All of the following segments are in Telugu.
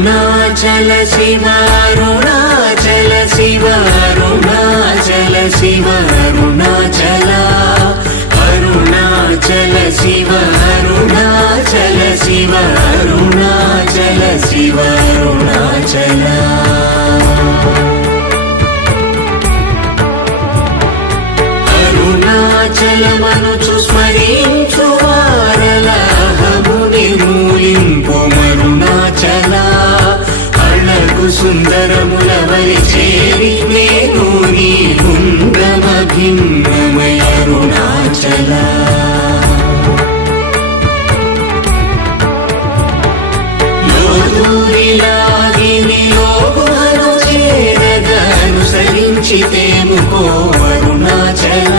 అరుణాచల శివ అరుణాచల శివ అరుణాచల శివ అరుణాచల అరుణాచల శివ అరుణాచల శివ అరుణాచల శివ అరుణాచల అరుణాచలమనుచు స్మరించు వారలహము నిర్మూలింపు అరుణాచల అళగు సుందరముల వరి చేరి నేను నీ గుండమ భిన్నమయ అరుణాచల లోదూరిలాగిని లోగుహను చేరగా అనుసరించితేముకో అరుణాచల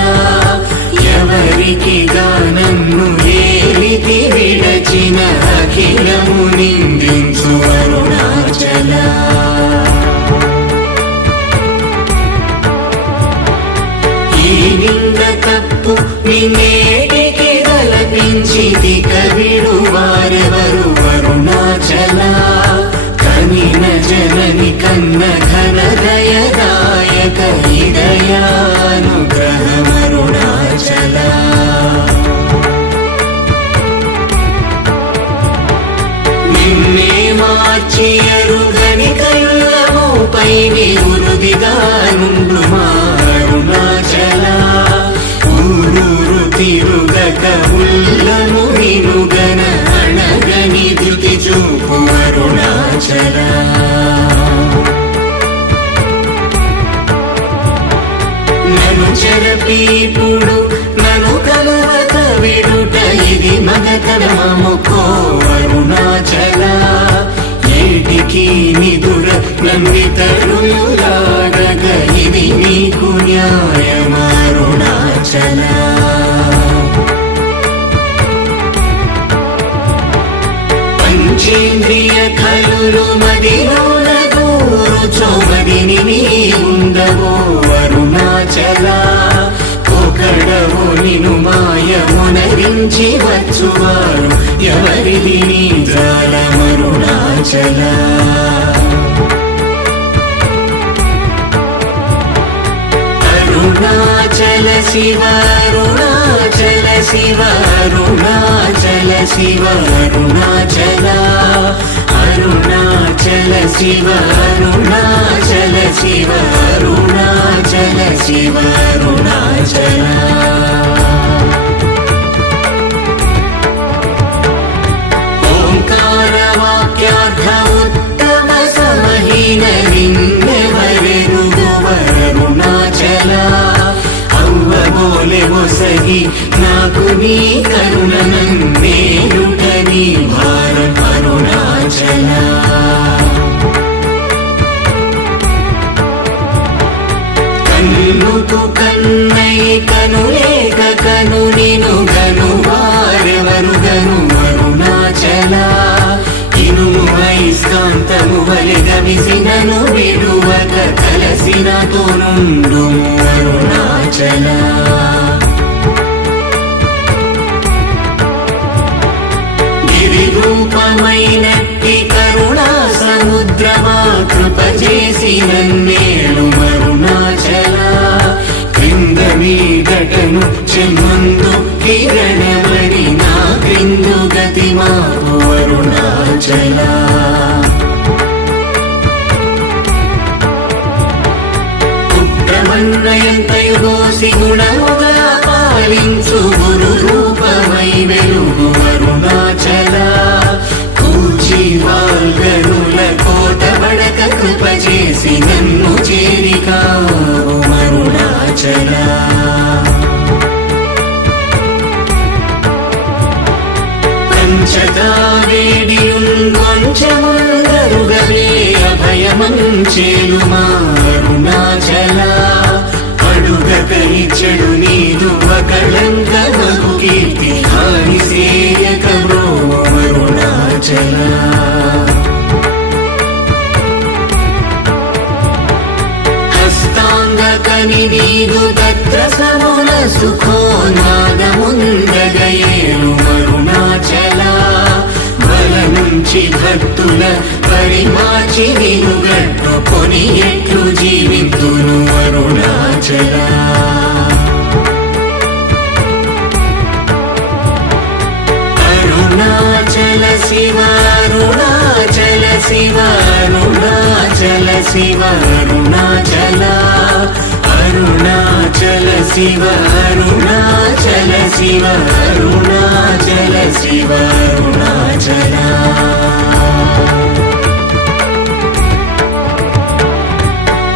ఎవరికి గానన్ను ఏలితి విడచిన అఖిలము నిందించు అరుణాచల ఈ నింద తప్పు నిన్నేటికి గలపించితి కవిడు వారెవరు అరుణాచల కనిన జనని కన్న ఘన దయదాయక హృదయానుగ్రహమరుణాచల నిన్నే మార్చి ఎరుగని కళ్ళముపై నిరుదిగా నుండు అరుణాచల ఊరూరు తిరుగక ఉల్లము వినుగన అణగని ధృతి చూపు అరుణాచల నన్ను చెరపీపుడు నన్ను కలవక విడుట ఇది మగతరమముకో అరుణాచల ఏటికి నిదుర నందితరులాడగ ఇది నీకు న్యాయమరుణాచల పంచేంద్రియ కలులు మదిలోన గోరుచోమదిని నీ ఉండవో అరుణాచల ఒకడవో నిను మాయమునరించి వచ్చువారు ఎవరిది నీ జాలమరుణాచల అరుణాచల శివ అరుణాచల శివ అరుణాచల శివ అరుణాచల అరుణాచల శివ అరుణాచల శివ అరుణాచల శివ అరుణాచల ఓంకార వాక్యార్థ ఉత్తమ సమహీన నిన్నెవరెరుగు అరుణాచల అవ్వబోలె ఒసగి నాకు నీ కరుణ నన్నేయుట నీ భారం అరుణాచల కన్నుకు కన్నై కనులేక కను నిను గను వారెవరు గను అరుణాచల ఇనుము ఐస్కాంతము వలె గమిసినను విడువక కలసినతో నుండు అరుణాచల గిరిరూపమైనట్టి కరుణా సముద్రమా కృప చేసి నన్నేడు అరుణాచల క్రింద మీదటను చెమ్మందు కిరణమణి నా క్రిందు గతి మాకు అరుణాచల పుత్రమన్నయంతయుగోసి గుణముగా పాలించు గురు రూపమై వెలుగు అరుణాచల కూచి వాల్గనుల కోట బడక కృప చేసి నన్ను చేరికావు అరుణాచల పంచగా వేడియుంగొంచెముందరుగవే అభయమంచేలుమా అరుణాచల అడుగక ఇచ్చడు నీదు ఒకళంక మగు కీర్తి హాని సేయక బ్రో అరుణాచల హస్తాంగకని నీదు దత్త సమున సుఖోనాదముందగయేలు అరుణాచల బల నుంచి భక్తుల మడి మార్చి నిను గట్టుకొని ఎట్లు జీవితును అరుణాచల అరుణాచల శివ అరుణాచల శివ అరుణాచల శివ అరుణాచల అరుణాచల శివ అరుణాచల శివ అరుణాచల శివ అరుణాచల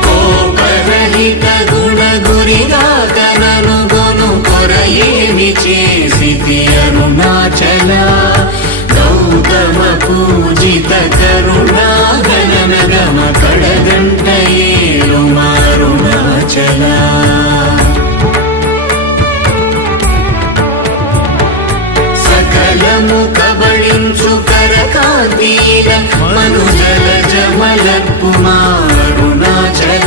కోపరహిత గుణ గురిగా కనను గొను కొరయేమి చేసితి అరుణాచల గౌతమ పూజిత కరుణా గణన గమ కడగంట ఏలు అరుణాచల సకలము కబళించు కరకాంతీల మనుజల జమలపు అరుణాచల